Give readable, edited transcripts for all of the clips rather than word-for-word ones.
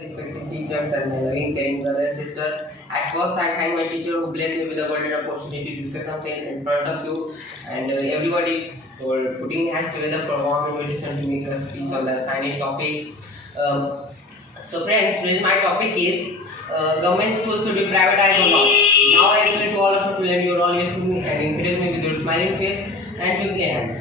Respected teachers and my loving caring brother and sister. At first, I thank my teacher who blessed me with the golden opportunity to say something in front of you and everybody for putting hands together for warm invitation to make a speech on the assigned topic. So, friends, today my topic is government schools should be privatized or not. Now, I explain to all of you to lend your all ears to me and encourage me with your smiling face and twinkling hands.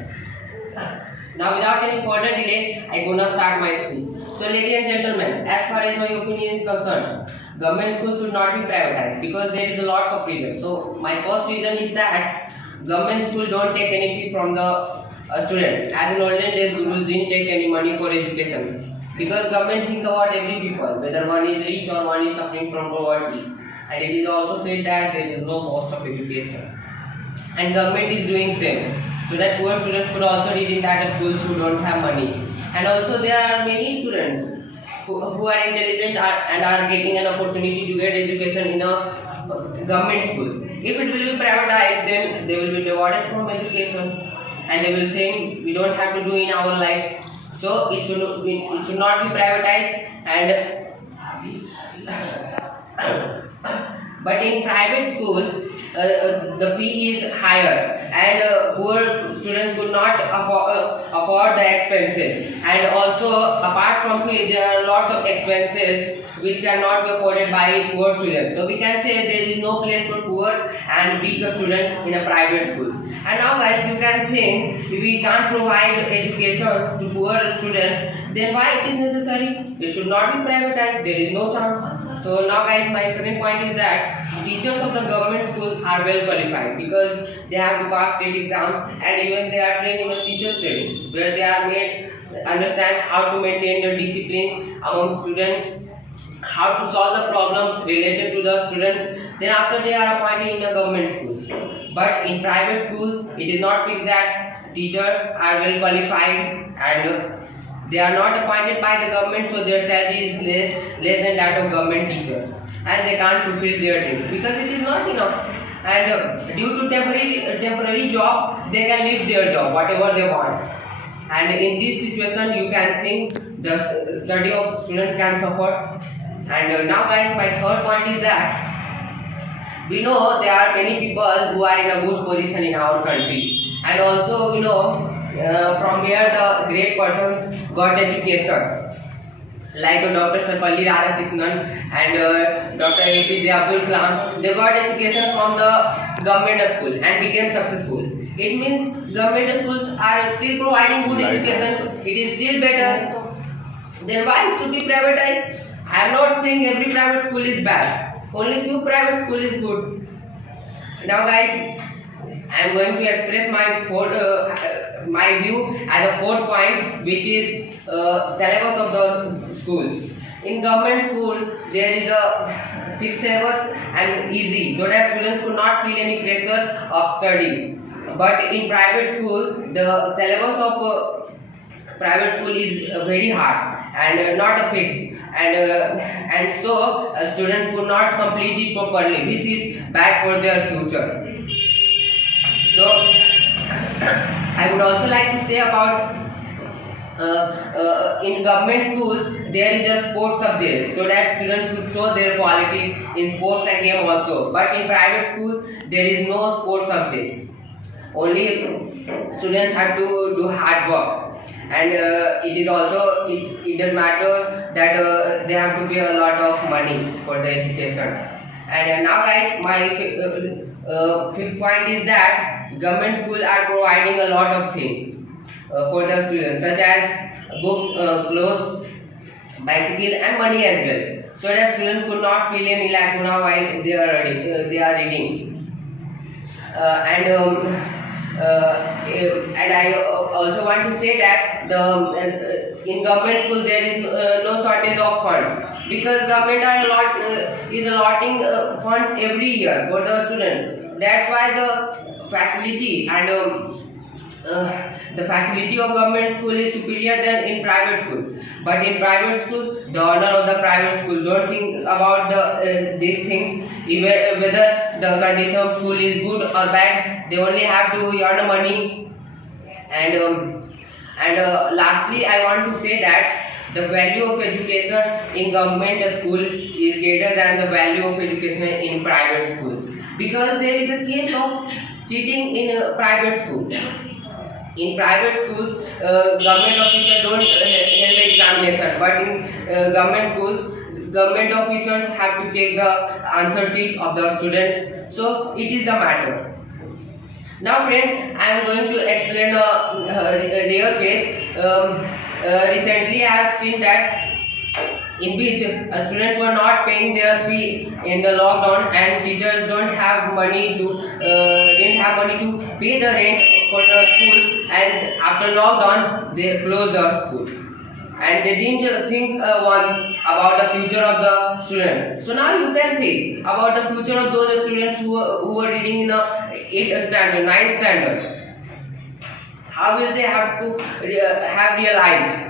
Now, without any further delay, I gonna start my speech. So, ladies and gentlemen, as far as my opinion is concerned, government schools should not be privatized because there is a lots of reasons. So, my first reason is that government school don't take any fee from the students. As in olden days, gurus didn't take any money for education because government think about every people, whether one is rich or one is suffering from poverty. And it is also said that there is no cost of education, and government is doing same, so that poor students could also read in that schools who don't have money. And also there are many students who are intelligent and are getting an opportunity to get education in a government schools. If it will be privatized, then they will be divided from education and they will think we don't have to do in our life. So it should not be privatized. And but in private schools, the fee is higher, and poor students could not afford the expenses. And also, apart from fee, there are lots of expenses which cannot be afforded by poor students. So we can say there is no place for poor and weak students in a private school. And now, guys, you can think if we can't provide education to poor students, then why it is necessary? It should not be privatized. There is no chance. So now, guys, my second point is that teachers of the government school are well qualified because they have to pass state exams, and even they are trained in a teacher's training where they are made understand how to maintain the discipline among students, how to solve the problems related to the students. Then after they are appointed in a government school. But in private schools, it is not fixed that teachers are well qualified and they are not appointed by the government, so their salary is less than that of government teachers, and they can't fulfill their dreams because it is not enough. And due to temporary job, they can leave their job whatever they want. And in this situation, you can think the study of students can suffer. And now, guys, my third point is that we know there are many people who are in a good position in our country, and also we know from where the great persons got education, like Dr. Sarpalli Radhakrishnan and Dr. APJ Abdul Kalam. They got education from the government school and became successful. It means government schools are still providing good education. It is still better. Then why it should be privatized? I am not saying every private school is bad. Only few private school is good. Now, guys, I am going to express my view as a fourth point, which is syllabus of the schools. In government school, there is a fixed syllabus and easy, so that students could not feel any pressure of study. But in private school, the syllabus of private school is very hard and not fixed. And so students could not complete it properly, which is bad for their future. So I would also like to say about in government schools there is a sports subject, so that students could show their qualities in sports and game also. But in private school there is no sports subject. Only students have to do hard work. And it is also it does matter that they have to pay a lot of money for the education. And now, guys, my fifth point is that government schools are providing a lot of things for the students, such as books, clothes, bicycle, and money as well, so that students could not feel any lacuna while they are reading. And I also want to say that in government school there is no shortage of funds because government is allotting funds every year for the students. That's why the facility of government school is superior than in private school. But in private school, the owner of the private school don't think about these things, even whether the condition of school is good or bad. They only have to earn money. And lastly, I want to say that the value of education in government school is greater than the value of education in private schools, because there is a case of cheating in a private school. In private schools, government officers don't hold the examination, but in government schools, government officers have to check the answer sheet of the students. So it is the matter. Now friends, I am going to explain a real case. Recently I have seen that in which students were not paying their fee in the lockdown, and teachers don't have money to didn't have money to pay the rent for the school, and after lockdown they closed the school, and they didn't think once about the future of the students. So now you can think about the future of those students who are reading in the 8th standard, 9th standard. How will they have to have realized?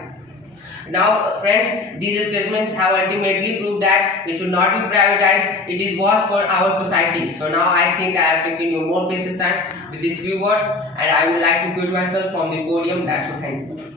Now friends, these statements have ultimately proved that it should not be privatized. It is worse for our society. So now I think I have taken you more precious time with these few words, and I would like to quit myself from the podium. That's all. Thank you.